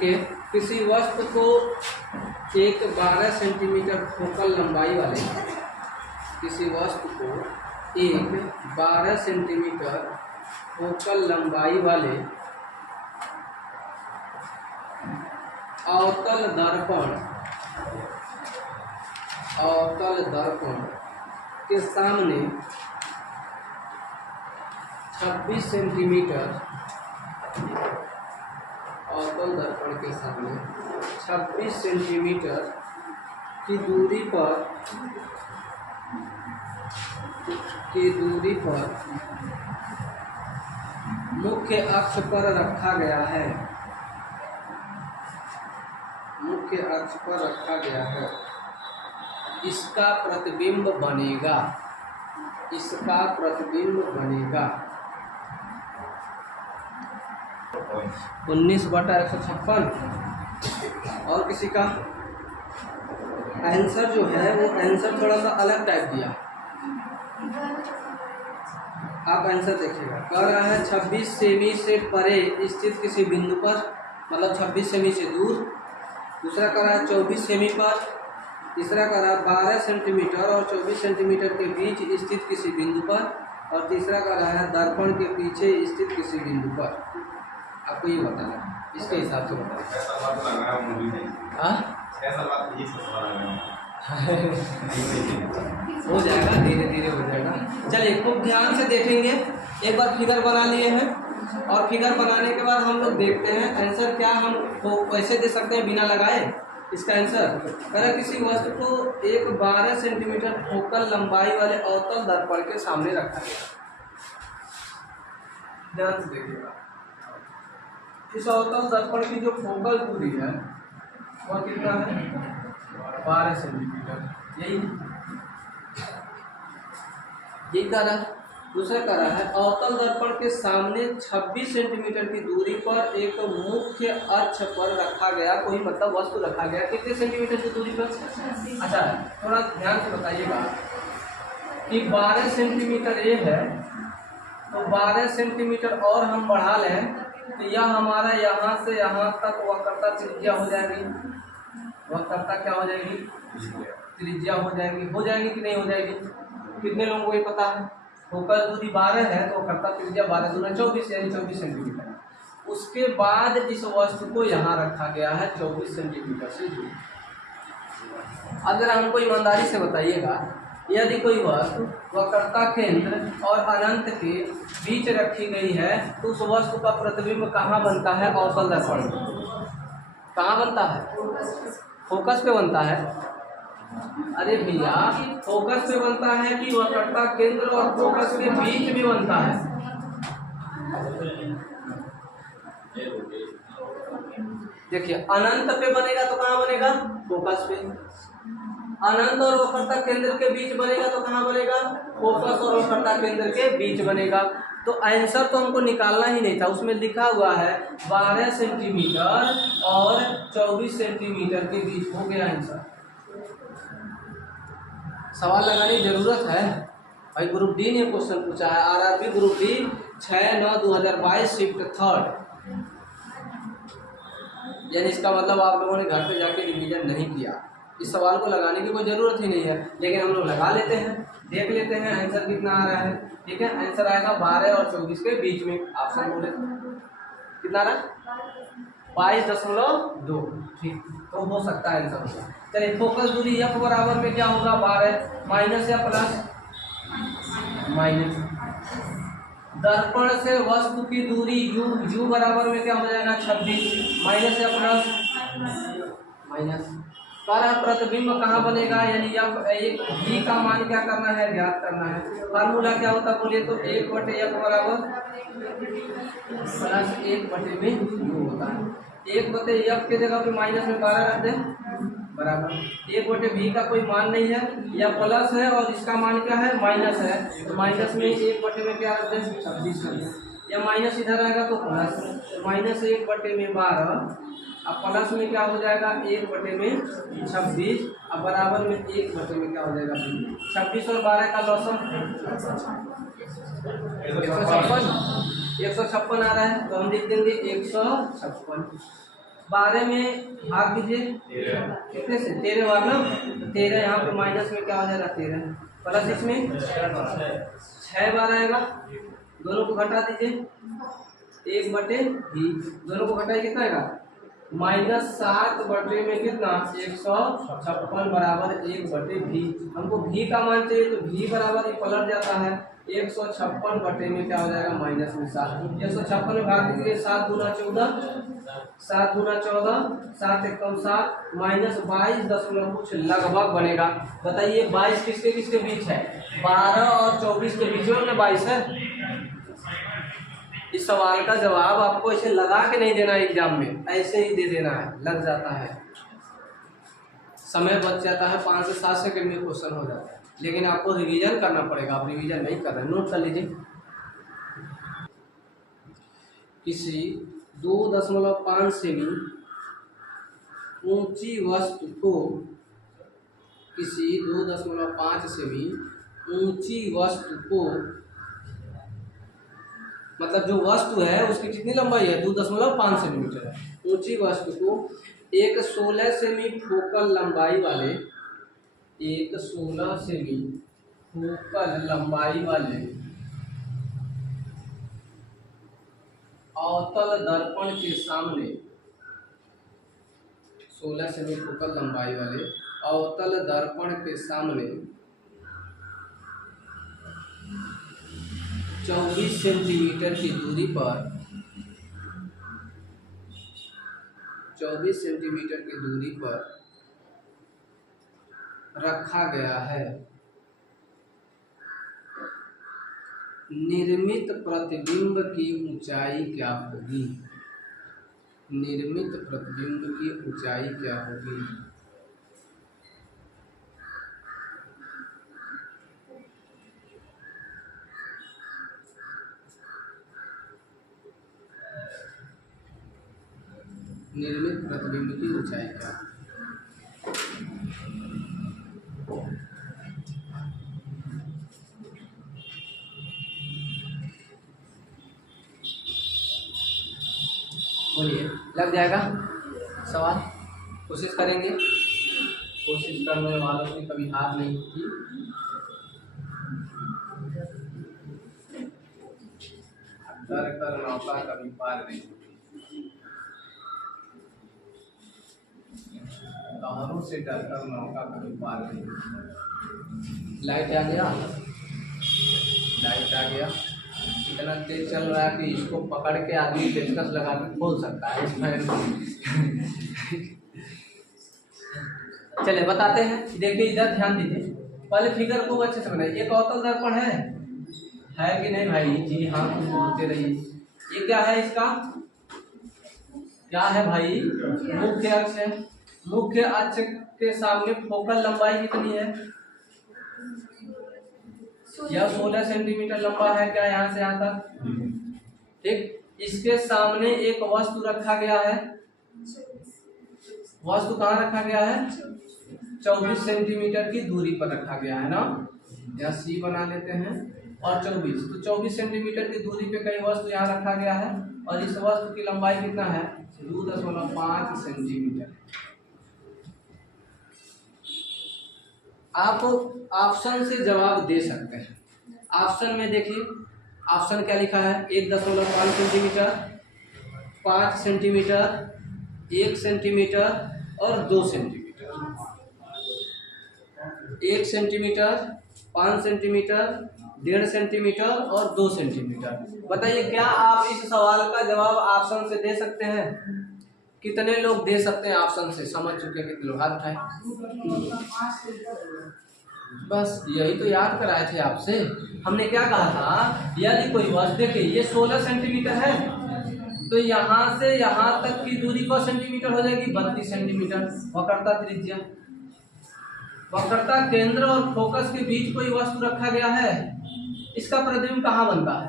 देखिए, किसी वस्तु को एक 12 सेंटीमीटर फोकल लंबाई वाले, किसी वस्तु को एक 12 सेंटीमीटर फोकल लंबाई वाले अवतल दर्पण के सामने 26 सेंटीमीटर, अवतल दर्पण के सामने 26 सेंटीमीटर की दूरी पर मुख्य अक्ष पर रखा गया है, मुख्य अक्ष पर रखा गया है, इसका प्रतिबिंब बनेगा, इसका प्रतिबिंब बनेगा 19/156। और किसी का आंसर जो है वो आंसर थोड़ा सा अलग टाइप दिया, आप आंसर देखिएगा। कह रहा है 26 सेमी से परे स्थित किसी बिंदु पर, मतलब 26 सेमी से दूर। दूसरा कह रहा है 24 सेमी पर। तीसरा कह रहा है 12 सेंटीमीटर और 24 सेंटीमीटर के बीच स्थित किसी बिंदु पर। और तीसरा कह रहा है दर्पण के पीछे स्थित किसी बिंदु पर। आपको ये बताना है, इसके हिसाब से हो जाएगा, धीरे धीरे हो जाएगा। चलिए खूब ध्यान से देखेंगे। एक बार फिगर बना लिए हैं और फिगर बनाने के बाद हम लोग देखते हैं आंसर क्या हम कैसे दे सकते हैं बिना लगाए। इसका आंसर अगर किसी वस्तु को एक 12 सेंटीमीटर फोकल लंबाई वाले अवतल दर्पण के सामने रखा गया। ध्यान से देखिएगा, इस अवतल दर्पण की जो फोकल दूरी है वह कितना है? 12 सेंटीमीटर। यही कह रहा है। दूसरा कह रहा है अवतल दर्पण के सामने 26 सेंटीमीटर की दूरी पर एक मुख्य अक्ष पर रखा गया कोई मतलब वस्तु रखा गया। कितने सेंटीमीटर की दूरी पर? अच्छा, थोड़ा ध्यान से बताइएगा कि 12 सेंटीमीटर ये है, तो 12 सेंटीमीटर और हम बढ़ा लें तो यह हमारा यहाँ से यहाँ तक वक्रता त्रिज्या हो जाएगी। वक्रता क्या हो जाएगी? त्रिज्या हो जाएगी। हो जाएगी कि नहीं हो जाएगी? कितने लोगों को ये पता है? फोकल दूरी 12 है तो वक्रता त्रिज्या 12 दूना 24 यानी 24 सेंटीमीटर। उसके बाद इस वस्तु को यहाँ रखा गया है 24 सेंटीमीटर से दूर। अगर हमको ईमानदारी से बताइएगा, यदि कोई वस्तु वक्रता केंद्र और अनंत के बीच रखी गई है तो उस वस्तु का प्रतिबिंब कहाँ बनता है? अवतल दर्पण। कहाँ बनता है? फोकस पे बनता है। अरे भैया, फोकस पे बनता है कि वक्रता केंद्र और फोकस के बीच में बनता है? देखिए, अनंत पे बनेगा तो कहाँ बनेगा? फोकस पे। अनंत और वक्रता केंद्र के बीच बनेगा तो कहाँ बनेगा? फोकस और वक्रता केंद्र के बीच बनेगा। तो आंसर तो हमको निकालना ही नहीं था, उसमें लिखा हुआ है 12 सेंटीमीटर और 24 सेंटीमीटर के बीच। हो गया आंसर। सवाल लगाने की जरूरत है भाई। ग्रुप डी ने क्वेश्चन पूछा है, RRB group D 6/9/2022 shift 3rd। यानी इसका मतलब आप लोगों ने घर पे जाके रिवीजन नहीं किया। इस सवाल को लगाने की कोई ज़रूरत ही नहीं है, लेकिन हम लोग लगा लेते हैं, देख लेते हैं आंसर कितना आ रहा है। ठीक है, आंसर आएगा 12 और 24 के बीच में। ऑप्शन बोले कितना रहा? 22.2। ठीक, तो हो सकता है आंसर। चलिए, फोकस दूरी एफ बराबर में क्या होगा? 12 माइनस या प्लस? माइनस। दर्पण से वस्तु की दूरी यू बराबर में क्या हो जाएगा? 26 माइनस या प्लस? माइनस। पर प्रतिबिंब कहाँ बनेगा? यानी एक भी का मान क्या करना है? ज्ञात करना है। फार्मूला क्या होता है बोलिए तो 1/f बराबर प्लस 1/में यू होता है। 1/f के जगह पे माइनस में 12 रख दें बराबर 1/v का कोई मान नहीं है, या प्लस है और इसका मान क्या है? माइनस है, तो माइनस में 1/में में क्या रख दें? 26। या माइनस इधर आएगा तो प्लस, माइनस 1/में 12 अब प्लस में क्या हो जाएगा? 1/में 26 अब बराबर में 1/में क्या हो जाएगा? 26 और 12 का लॉसम 156 आ रहा है, तो हम लिख देंगे 156। 12 में भाग दीजिए, कितने से 13 बार ना, 13 यहाँ पे माइनस में क्या हो जाएगा 13 प्लस इसमें 6 बार आएगा, दोनों को घटा दीजिए 1/भी, दोनों को घटाइए कितना आएगा -7 बटे में कितना 156 बराबर 1/भी। हमको भी का मान चाहिए तो भी बराबर ही पलट जाता है 156 बटे में क्या हो जाएगा -7। 156 में भाग दीजिए 7 गुना 14, 7 गुना 14, 7 एकम 7 -22 दशमलव कुछ लगभग बनेगा। बताइए 22 किसके किसके बीच है, 12 और 24 के बीच में 22 है। इस सवाल का जवाब आपको ऐसे लगा के नहीं देना है एग्जाम में, ऐसे ही दे देना है, लग जाता है, समय बच जाता है, 5 से 7 सेकंड में क्वेश्चन हो जाता है, लेकिन आपको रिवीजन करना पड़ेगा। आप रिवीजन नहीं कर रहे, नोट कर लीजिए। किसी 2.5 सेमी ऊंची वस्तु को, किसी 2.5 सेमी ऊंची वस्तु को, मतलब जो वस्तु है उसकी कितनी लंबाई है 2.5 सेंटीमीटर है। ऊंची वस्तु को एक 16 सेमी फोकल लंबाई वाले, एक 16 सेमी फोकल लंबाई वाले अवतल दर्पण के सामने, 16 सेमी फोकल लंबाई वाले अवतल दर्पण के सामने 24 सेंटीमीटर की दूरी पर, 24 सेंटीमीटर की दूरी पर रखा गया है। निर्मित प्रतिबिंब की ऊंचाई क्या होगी, निर्मित प्रतिबिंब की ऊंचाई क्या होगी। निर्मित प्रतिबिंब की ऊंचाई क्या, बोलिए, लग जाएगा सवाल, कोशिश करेंगे, कोशिश करने वालों की कभी हार नहीं होती। डर कर नौका कभी पार नहीं होती, लहरों से डरकर नौका कभी पार नहीं होती। लाइट आ गया, लाइट आ गया, इतना तेज चल रहा है कि इसको पकड़ के आदमी पेचकस लगा के खोल सकता है इस फैन को। चलिए बताते हैं, देखिए इधर ध्यान दीजिए, पहले फिगर को अच्छे से बनाइए। एक अवतल दर्पण है कि नहीं भाई? जी हाँ, बोलते रहिए। ये क्या है, इसका क्या है भाई? मुख्य अक्ष है। मुख्य अक्ष के सामने फोकल लंबाई कितनी है? यह 16 सेंटीमीटर लंबा है क्या, यहाँ से यहाँ तक, ठीक। इसके सामने एक वस्तु रखा गया है। वस्तु कहाँ रखा गया है? 24 सेंटीमीटर की दूरी पर रखा गया है ना। यहाँ सी बना लेते हैं और 24, तो 24 सेंटीमीटर की दूरी पे कई वस्तु यहाँ रखा गया है और इस वस्तु की लंबाई कितना है? 2.5 सेंटीमीटर। आप ऑप्शन से जवाब दे सकते हैं। ऑप्शन में देखिए, ऑप्शन क्या लिखा है? 1.5 सेंटीमीटर, 5 सेंटीमीटर, 1 सेंटीमीटर और 2 सेंटीमीटर। 1 सेंटीमीटर, 5 सेंटीमीटर, 1.5 सेंटीमीटर और 2 सेंटीमीटर। बताइए, क्या आप इस सवाल का जवाब ऑप्शन से दे सकते हैं? कितने लोग दे सकते हैं ऑप्शन से? समझ चुके हैं कितने लोग? हाथ उठाए। बस यही तो याद कराए थे आपसे। हमने क्या कहा था? यदि कोई वस्तु, देखिए ये 16 सेंटीमीटर है तो यहाँ से यहाँ तक की दूरी को सेंटीमीटर हो जाएगी 32 सेंटीमीटर। वक्रता त्रिज्या, वक्रता केंद्र और फोकस के बीच कोई वस्तु रखा गया है। इसका प्रतिबिंब कहाँ बनता है?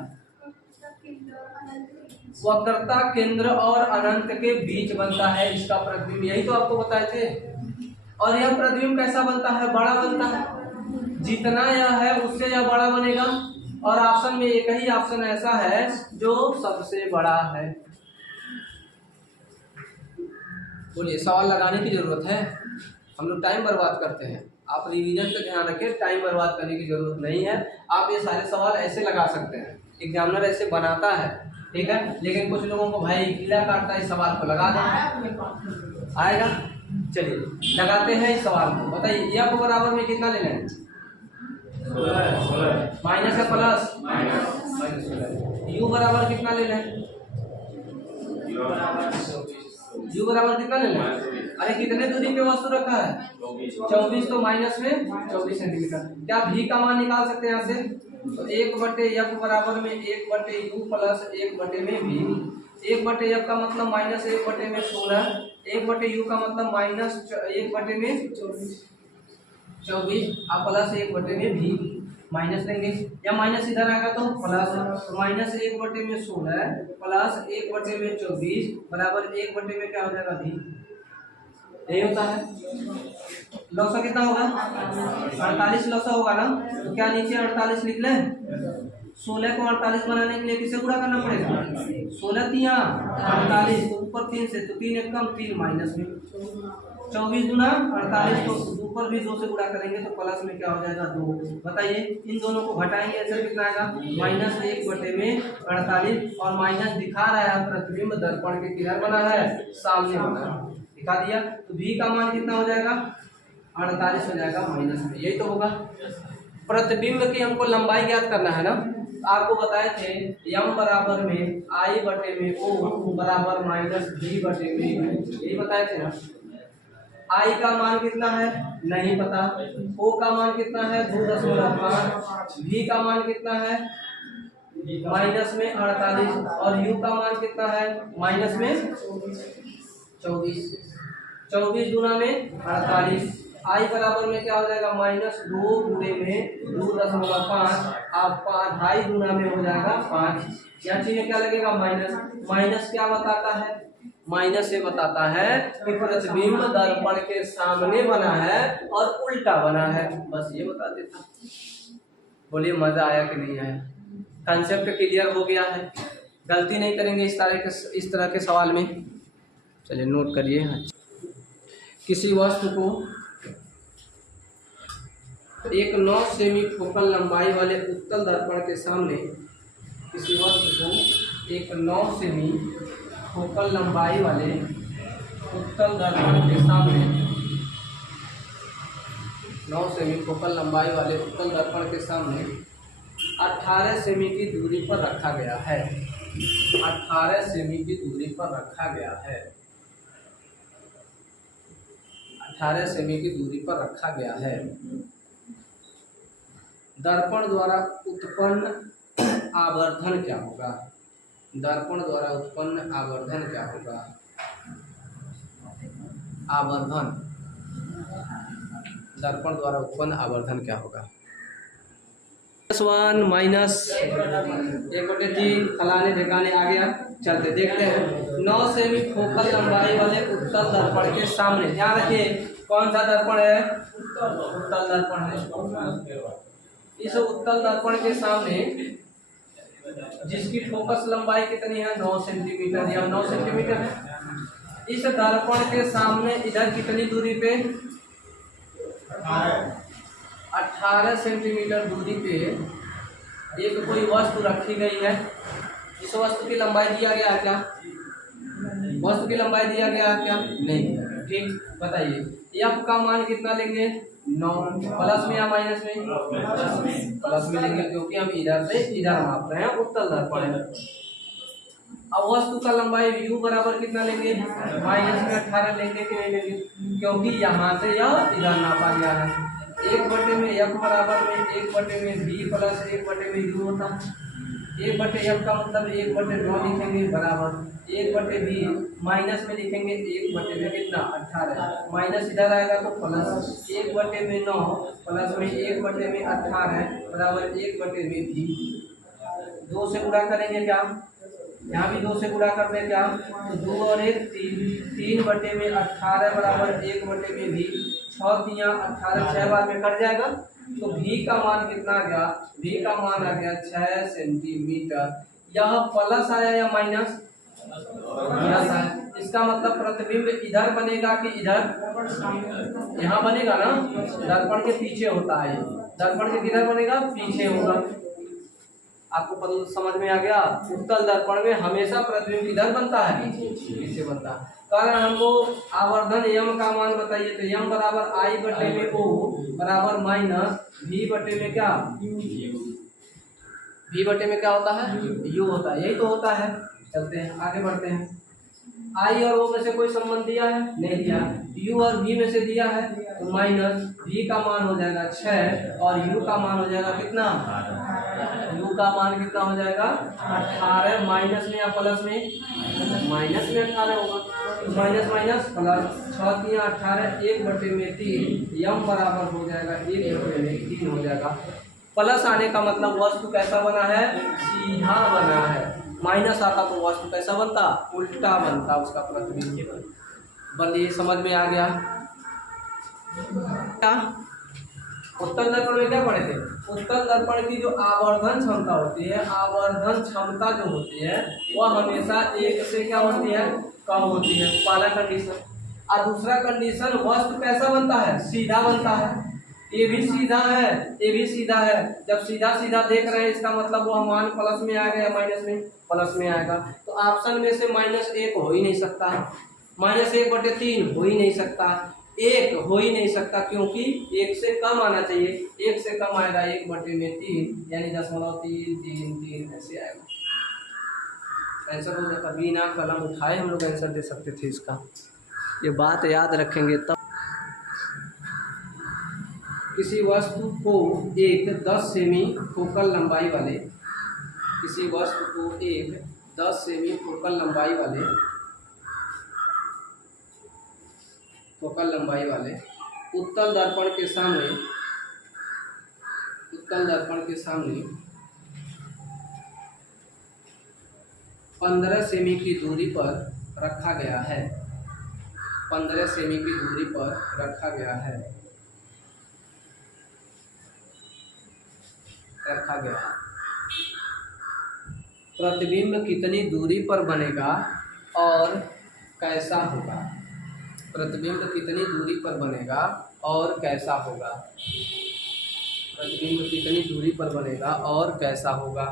वक्रता केंद्र और अनंत के बीच बनता है इसका प्रतिबिंब। यही तो आपको बताए थे। और यह प्रतिबिंब कैसा बनता है? बड़ा बनता है। जितना यह है उससे यह बड़ा बनेगा। और ऑप्शन में एक ही ऑप्शन ऐसा है जो सबसे बड़ा है। बोलिए, सवाल लगाने की ज़रूरत है? हम लोग टाइम बर्बाद करते हैं। आप रिवीजन पे ध्यान रखें, टाइम बर्बाद करने की ज़रूरत नहीं है। आप ये सारे सवाल ऐसे लगा सकते हैं, एग्जामिनर ऐसे बनाता है, ठीक है। लेकिन कुछ लोगों को भाई कीड़ा काटता है, इस सवाल को लगा दें, आएगा। चलिए लगाते हैं इस सवाल को। बताइए एफ बराबर में कितना लेना है? माइनस या प्लस? माइनस। यू बराबर कितना लेना है? यू बराबर कितना लेना है? अरे कितने दूरी पे वस्तु रखा है? 24, तो माइनस में 24 सेंटीमीटर। क्या भी का मान निकाल सकते हैं यहाँ से? तो 1/f बराबर में 1/u प्लस 1/में भी। 1/f का मतलब माइनस 1/में 16, 1/u का मतलब माइनस 1/में 24 आप प्लस 1/में भी माइनस लेंगे, या माइनस इधर आएगा तो प्लस। तो माइनस 1/में 16 प्लस 1/में 24 बराबर 1/में क्या हो जाएगा? भी। यही होता है। लौसा कितना होगा? 48 लौसा होगा ना। तो क्या नीचे 48 लिख लें? 16 को 48 बनाने के लिए किसे गुणा करना पड़ेगा? 16 तिया 48, तो ऊपर 3 से, तो 3 एक कम 3 माइनस में 24 गुना 48, तो ऊपर भी 2 से गुणा करेंगे तो प्लस में क्या हो जाएगा? 2। बताइए इन दोनों को घटाएंगे, आंसर कितना आएगा? माइनस 1/48। और माइनस दिखा रहा है प्रतिबिंब दर्पण के किधर बना है? सामने बना है, दिखा दिया। तो भी का मान कितना हो जाएगा? 48 हो जाएगा माइनस में। यही तो होगा। प्रतिबिंब की हमको लंबाई ज्ञात करना है ना। आपको बताए थे m बराबर में I/O बराबर माइनस V/में, यही बताए थे ना। I का मान कितना है? नहीं पता। O का मान कितना है? 2.5। V का मान कितना है? माइनस में 48। और U का मान कितना है? माइनस में 24। 24 गुना में 48। I बराबर में क्या हो जाएगा? -2 गुणे में 2.5। आप 2.5 गुना में हो जाएगा 5। यहाँ चीज में क्या लगेगा? माइनस। माइनस क्या बताता है? माइनस ये बताता है कि प्रतिबिंब दर्पण के सामने बना है और उल्टा बना है। बस ये बता देता। बोलिए मजा आया कि नहीं आया? कंसेप्ट क्लियर हो गया है? गलती नहीं करेंगे इस तरह के सवाल में। चलिए नोट करिए। किसी वस्तु को एक 9 सेमी फोकल लंबाई वाले उत्तल दर्पण के सामने, किसी वस्तु को एक 9 सेमी फोकल लंबाई वाले उत्तल दर्पण के सामने, 9 सेमी फोकल लंबाई वाले उत्तल दर्पण के सामने 18 सेमी की दूरी पर रखा गया है। 18 सेमी की दूरी पर रखा गया है। 18 सेमी की दूरी पर रखा गया है। दर्पण द्वारा उत्पन्न आवर्धन क्या होगा? दर्पण द्वारा उत्पन्न आवर्धन क्या होगा? आवर्धन, दर्पण द्वारा उत्पन्न आवर्धन क्या होगा? -1 माइनस 1/3 फलाने ठिकाने आ गया। चलते देखते हैं। 9 सेमी फोकल लंबाई वाले उत्तल दर्पण के सामने, ध्यान रखिए कौन सा दर्पण है? उत्तल दर्पण है। इस उत्तल दर्पण के सामने जिसकी फोकस लंबाई कितनी है? 9 सेंटीमीटर या 9 सेंटीमीटर है। इस दर्पण के सामने इधर कितनी दूरी पे? 18 सेंटीमीटर दूरी पे एक कोई वस्तु रखी गई है। इस वस्तु की लंबाई दिया गया है क्या? वस्तु की लंबाई दिया गया है क्या? नहीं। ठीक, बताइए f का मान कितना लेंगे? 9। प्लस में या माइनस में? प्लस में लेंगे, क्योंकि हम इधर से इधर माप रहे हैं, उत्तल दर्पण है। अब वस्तु का लंबाई u बराबर कितना लेंगे? माइनस में 18 लेंगे कि नहीं लेंगे? क्योंकि यहाँ से यह इधर नापा गया है। 1/में f बराबर में 1/में v प्लस 1/में u होता है। 1/f का मतलब 1/9 लिखेंगे बराबर 1/v, माइनस में लिखेंगे 1/में कितना? 18। माइनस इधर आएगा तो प्लस 1/9 प्लस में 1/में 18 बराबर 1/में v। 2 से गुणा करेंगे क्या? यहाँ भी 2 से गुणा करते हैं क्या? तो 2 और 1 3, 3/में 18 बराबर 1/में v। 6 तिया 18, 6 बार में कट जाएगा। तो v का मान कितना आ गया? v का मान आ गया 6 सेंटीमीटर। यह प्लस आया या माइनस? प्लस आया। इसका मतलब प्रतिबिंब इधर बनेगा कि इधर, यहाँ बनेगा ना, दर्पण के पीछे होता है, दर्पण के किधर बनेगा, पीछे होगा। आपको पता समझ में आ गया। उत्तल दर्पण में हमेशा प्रतिबिंब किधर बनता है, पीछे बनता है। कारण हमको आवर्धन यम का मान बताइए, तो यम बराबर आई बटे में ओ बराबर माइनस वी बटे में क्या, वी बटे में क्या होता है, यू होता है, यही तो होता है। चलते हैं आगे बढ़ते हैं। आई और ओ में से कोई संबंध दिया है, नहीं दिया। यू और वी में से दिया है, तो माइनस वी का मान हो जाएगा 6 और यू का मान हो जाएगा कितना, यू का मान कितना हो जाएगा 18। माइनस में या प्लस में, माइनस में 18 होगा, माइनस माइनस प्लस 6 3 18, 1 बटे में 3, यम बराबर हो जाएगा 1 बटे में 3 हो जाएगा। प्लस आने का मतलब वस्तु कैसा बना है, सीधा बना है। माइनस आता तो वस्तु कैसा बनता, उल्टा बनता, उसका प्रतिबिंब बन। ये समझ में आ गया क्या। उत्तल दर्पण में क्या पढ़े थे, उत्तल दर्पण की जो आवर्धन क्षमता होती है, आवर्धन क्षमता जो होती है वह हमेशा 1 से क्या होती है, कम होती है, पहला कंडीशन। और दूसरा कंडीशन वस्तु कैसा बनता है, सीधा बनता है। ये भी सीधा है, ये भी सीधा है। जब सीधा सीधा देख रहे हैं इसका मतलब वह मान प्लस में आ गया, माइनस में, प्लस में आएगा। तो ऑप्शन में से -1 हो ही नहीं सकता, -1/3 हो ही नहीं सकता, 1 हो ही नहीं सकता, क्योंकि 1 से कम आना चाहिए। 1 से कम आएगा 1/3 यानी 0.333 ऐसे आएगा। आंसर हो जाता, बिना कलम उठाए हम लोग आंसर दे सकते थे इसका। ये बात याद रखेंगे तब। किसी वस्तु को एक 10 सेमी फोकल लंबाई वाले, किसी वस्तु को एक 10 सेमी फोकल लंबाई वाले, फोकल लंबाई वाले उत्तल दर्पण के सामने, उत्तल दर्पण के सामने 15 सेमी की दूरी पर रखा गया है, 15 सेमी की दूरी पर रखा गया है, रखा गया। प्रतिबिंब कितनी दूरी पर बनेगा और कैसा होगा, प्रतिबिंब कितनी दूरी पर बनेगा और कैसा होगा, प्रतिबिंब कितनी दूरी पर बनेगा और कैसा होगा,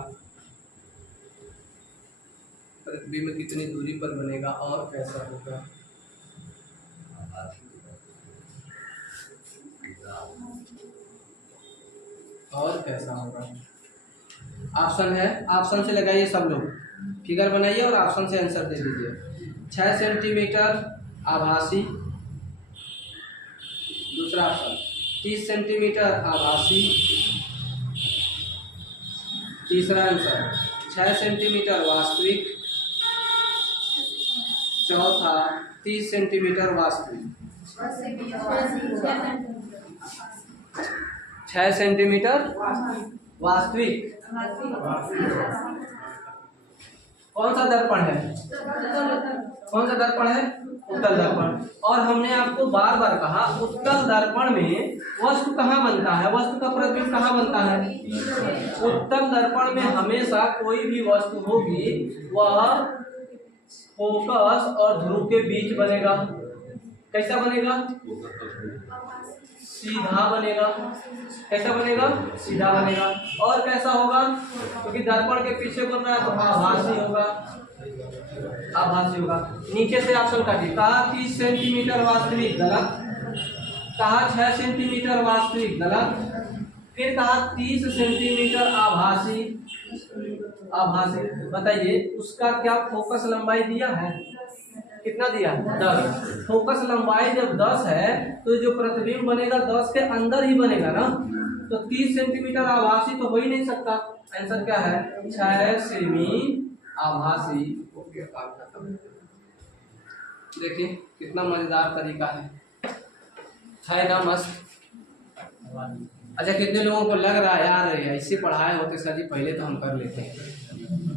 प्रतिबिंब कितनी दूरी पर बनेगा और कैसा होगा। और कैसा होगा, ऑप्शन है, ऑप्शन से लगाइए सब लोग, फिगर बनाइए और ऑप्शन से आंसर दे दीजिए। 6 सेंटीमीटर आभासी, दूसरा ऑप्शन 30 सेंटीमीटर आभासी, तीसरा आंसर 6 सेंटीमीटर वास्तविक, चौथा 30 सेंटीमीटर वास्तविक। 6 सेंटीमीटर वास्तविक। कौन सा दर्पण है, कौन सा दर्पण है, उत्तल दर्पण। और हमने आपको बार बार कहा उत्तल दर्पण में वस्तु कहाँ बनता है, वस्तु का प्रतिबिंब कहाँ बनता है, उत्तल दर्पण में हमेशा कोई भी वस्तु होगी वह फोकस और ध्रुव के बीच बनेगा। कैसा बनेगा, सीधा बनेगा। कैसा बनेगा, सीधा बनेगा। और कैसा होगा, क्योंकि दर्पण के पीछे बन रहा है तो आभासी होगा, आभासी होगा। नीचे से ऑप्शन काटिए, कहा 30 सेंटीमीटर वास्तविक, गलत। कहा 6 सेंटीमीटर वास्तविक, गलत। फिर कहा 30 सेंटीमीटर आभासी, आभासी। बताइए उसका क्या फोकस लंबाई दिया है, कितना दिया, 10। फोकस लंबाई जब 10 है तो जो प्रतिबिंब बनेगा 10 के अंदर ही बनेगा ना, तो 30 सेंटीमीटर आभासी तो हो ही नहीं सकता। आंसर क्या है, 6 सेमी आभासी। ओके, काम खत्म। देखिए कितना मजेदार तरीका है ना, मस्त। अच्छा, कितने लोगों को लग रहा है यार ऐसे पढ़ाए होते सर जी पहले तो हम कर लेते हैं।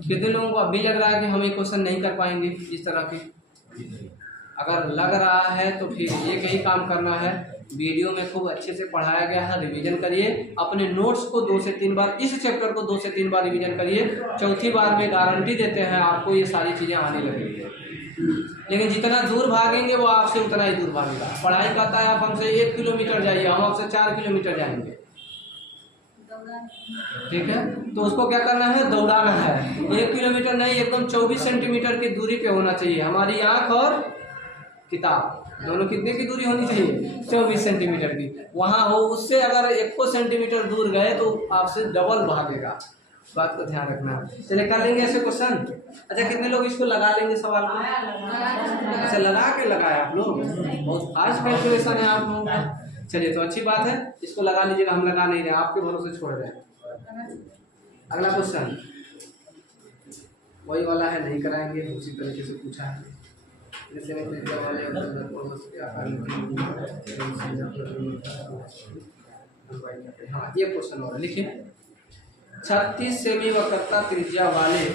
कितने लोगों को अभी लग रहा है कि हम एक क्वेश्चन नहीं कर पाएंगे इस तरह के। अगर लग रहा है तो फिर ये कहीं काम करना है, वीडियो में खूब अच्छे से पढ़ाया गया है, रिवीजन करिए। अपने नोट्स को 2 से 3 बार, इस चैप्टर को 2 से 3 बार रिवीजन करिए। चौथी बार में गारंटी देते हैं आपको ये सारी चीज़ें आने लगेंगी। लेकिन जितना दूर भागेंगे वो आपसे उतना ही दूर भागेगा। पढ़ाई कहता है आप हमसे 1 किलोमीटर जाइए, हम आपसे 4 किलोमीटर जाएंगे, ठीक है। तो उसको क्या करना है, दौड़ाना है। 1 किलोमीटर नहीं, एकदम 24 सेंटीमीटर की दूरी पे होना चाहिए। हमारी आंख और किताब दोनों कितने की दूरी होनी चाहिए, 24 सेंटीमीटर की। वहाँ हो उससे अगर 1 सेंटीमीटर दूर गए तो आपसे डबल भागेगा। बात को ध्यान रखना। चलिए कर लेंगे ऐसे क्वेश्चन। अच्छा कितने लोग इसको लगा लेंगे सवाल? अच्छा लगा के लगाए आप लोग, बहुत फास्ट कैलकुलेशन है आप लोगों का। चलिए तो अच्छी बात है, इसको लगा लीजिएगा, हम लगा नहीं रहे, आपके भरोसे छोड़ रहे हैं। अगला क्वेश्चन वही वाला है, नहीं कराएंगे, उसी तरीके से पूछा है। हाँ ये क्वेश्चन और लिखिए। 36 सेमी वक्रता त्रिज्या वाले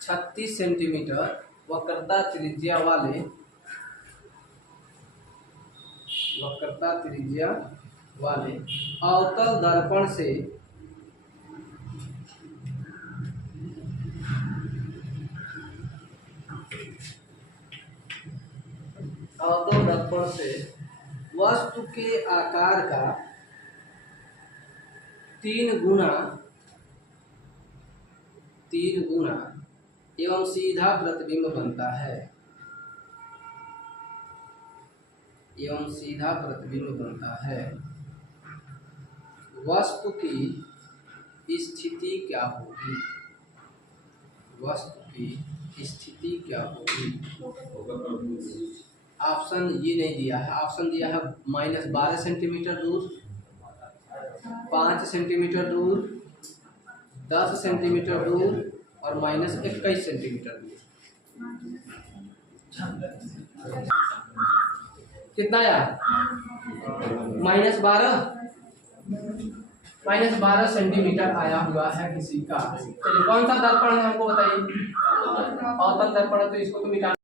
36 सेंटीमीटर वक्रता त्रिज्या वाले अवतल दर्पण से वस्तु के आकार का 3 गुना एवं सीधा प्रतिबिंब बनता है, वस्तु की स्थिति क्या होगी? ऑप्शन ये नहीं दिया है, ऑप्शन दिया है -12 सेंटीमीटर दूर, 5 सेंटीमीटर दूर, 10 सेंटीमीटर दूर और -21 सेंटीमीटर दूर। कितना आया? -12 सेंटीमीटर आया हुआ है किसी का। चलिए कौन सा दर्पण है हमको बताइए? अवतल दर्पण है, तो इसको तो मिटा